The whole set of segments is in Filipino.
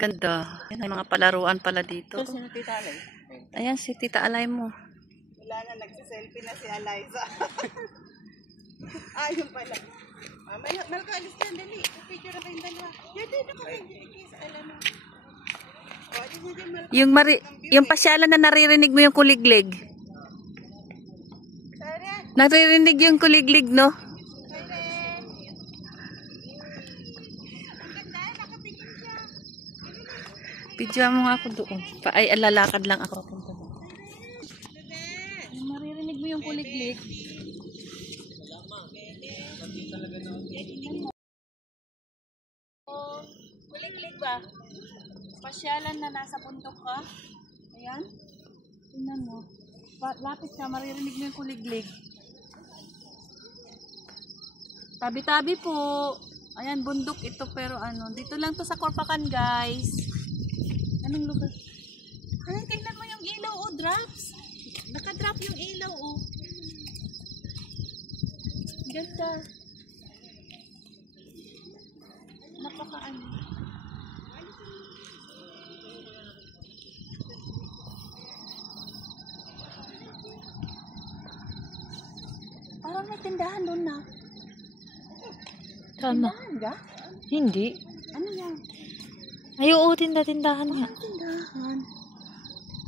ganda. Yan, may mga palaruan pala dito. Sino Tita Alay? Ayan, si Tita Alay mo. Wala na, nagsiselfie na si Eliza. Yun pala. Malakalis yan, dali. Picture na kayong dalawa. Dito na kayo. Alam mo. Yung pasyalan na naririnig mo yung kuliglig. Naririnig yung kuliglig, no? Pidya mo nga ako doon. Ay, lalakad lang ako. Maririnig mo yung kuliglig. Kuliglig ba? Pasyalan na nasa bundok ka. Ayan. Tingnan mo. Lapit ka, maririnig mo yung kuliglig. Tabi-tabi po. Ayan, bundok ito pero ano. Dito lang to sa Corpacan, guys. Anong lugar? Ay, tingnan mo yung ilaw, oh, drops. Naka-drop yung ilaw, oh. Ganda. Napaka-ano. Parang may tindahan doon na. Tindahan ka? Hindi. Ano yan? Ay, oo, tindahan nga. Tindahan.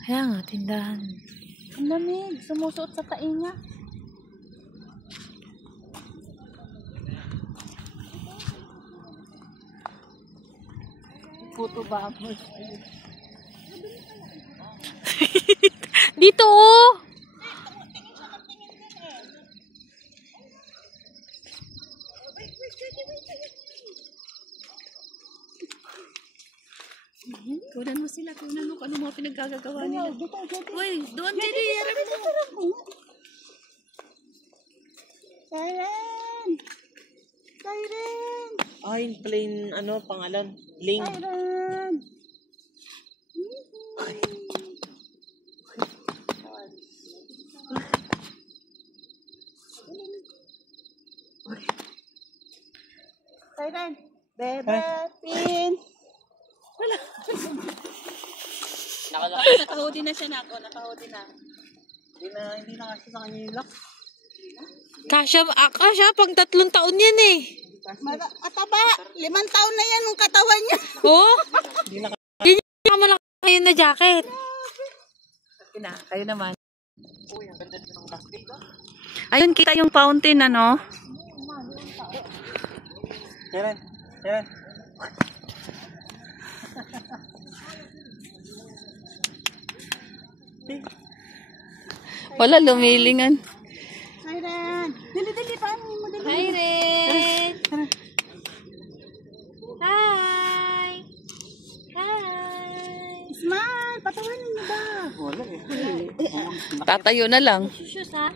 Kaya nga, tindahan. Ang lamig. Sumusuot sa tae niya. Puto ba ako? Dito, oh! Kunan mo sila, kunan mo kung ano mga pinaggagawa nila. Uy, doon dito, yarap mo. Siren! Siren! Yung plain, pangalan? Ling. Siren! Siren! Bebe! Pin! Wala. Nakahudi na siya na ako, nakahudi na. Hindi na kasi sa kanya yung lock. Kasya, pang 3 taon yan eh. Mataba! 5 taon na yan ang katawan niya. Oh? Yun yung malaki ngayon na jacket. Kayo naman. Ayun, kita yung fountain, ano? Siren. Wala, lumilingan. Siren! Dali, paano mo dali? Siren! Hi! Hi! Smile! Patawanin mo ba? Wala eh. Tatayo na lang. Shoes, ha?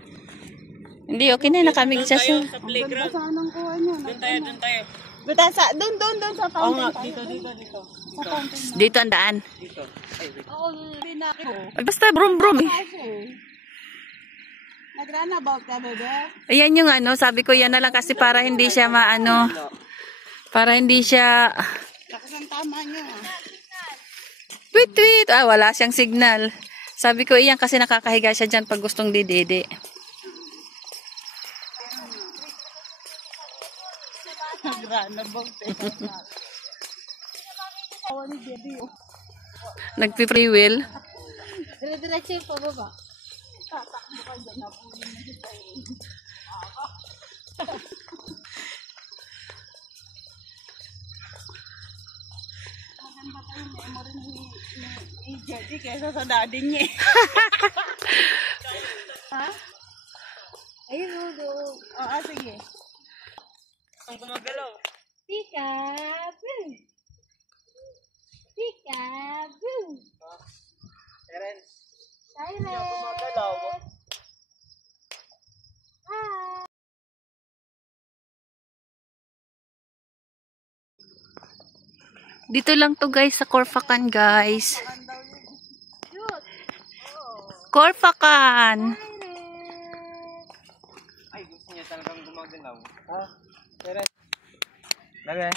Hindi, okay na, nakamig siya siya. Sa playground. Saan ang kuha niya? Doon tayo. Doon sa Oo nga, fountain. dito. Sa fountain. Dito ang daan. Dito. Ay, wait. Oo, pinaki ko. Ay, basta brum-brum eh. Nag-runabout ka, bebe? Ayan yung ano, sabi ko yan na lang kasi para hindi siya maano. Para hindi siya... Lakas ang tama niyo. Tweet! Wala siyang signal. Sabi ko iyan kasi nakakahiga siya dyan pag gustong didede. Nag-runabout eh. Nagpi-free will. Dire-diretso yung pababa. Tatakbo ka dyan na po yun. Maganda pa yung memory ni Jetty kaysa sa daddy niya. Ha? Ayun, Rudo. Oo, sige. Ang gumagalaw. Peekaboo! Peekaboo! Siren. Siren! Gumagalaw. Hi! Dito lang to guys, sa Corpacan guys. Corpacan! Ay, gusto niya talagang gumagalaw. Ha? Siren. Siren.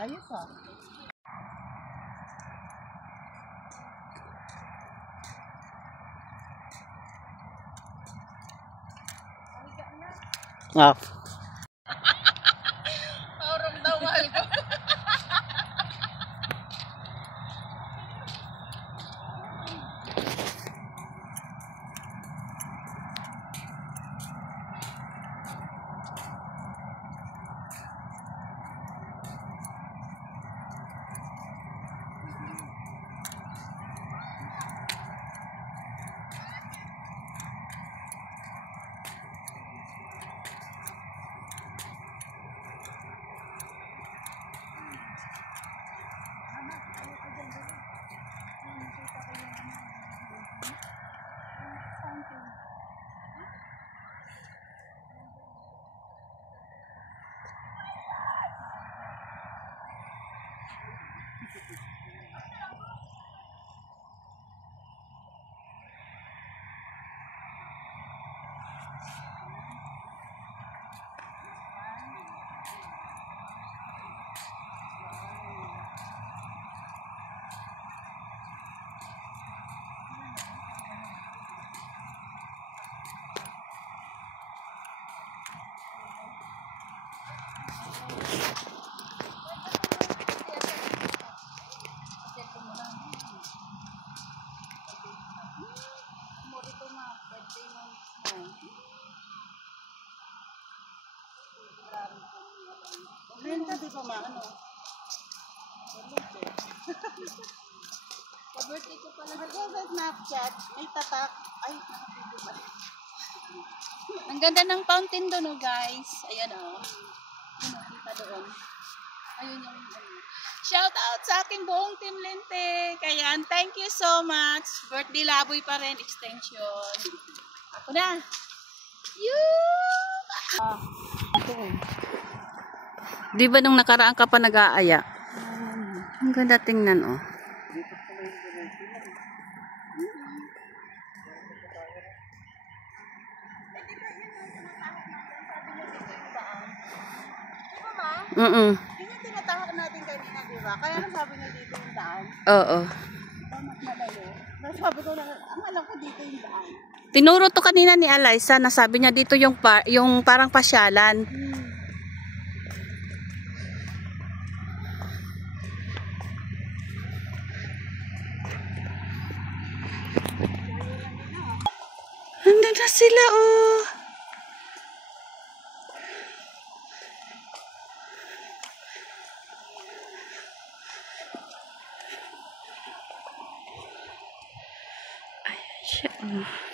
Ayos ah. Ah. Parang daw mahal ko. Ngayon ka, di ba maano? Ka-birthday ko pala. Ako sa Snapchat, may tatak. Ay, nakapito ba? Ang ganda ng fountain doon, oh, guys. Ayan, oh. Ayun, oh, kita doon. Ayun yung shout out sa aking buong Team Lente. Kaya, thank you so much. Birthday Laboy pa rin, extension. Ako na. Di ba nung nakaraan ka pa nag-aaya? Ang ganda tingnan, oh. Mm-mm. Yun yung tinatawag natin kanina, di ba? Kaya nasabi niya dito yung daan. Oo. Mas madali. Nasabi ko na, ang alam ko dito yung daan. Tinuro to kanina ni Alaysa, nasabi niya dito yung parang pasyalan. Andun na sila, oh. Ayan siya, oh.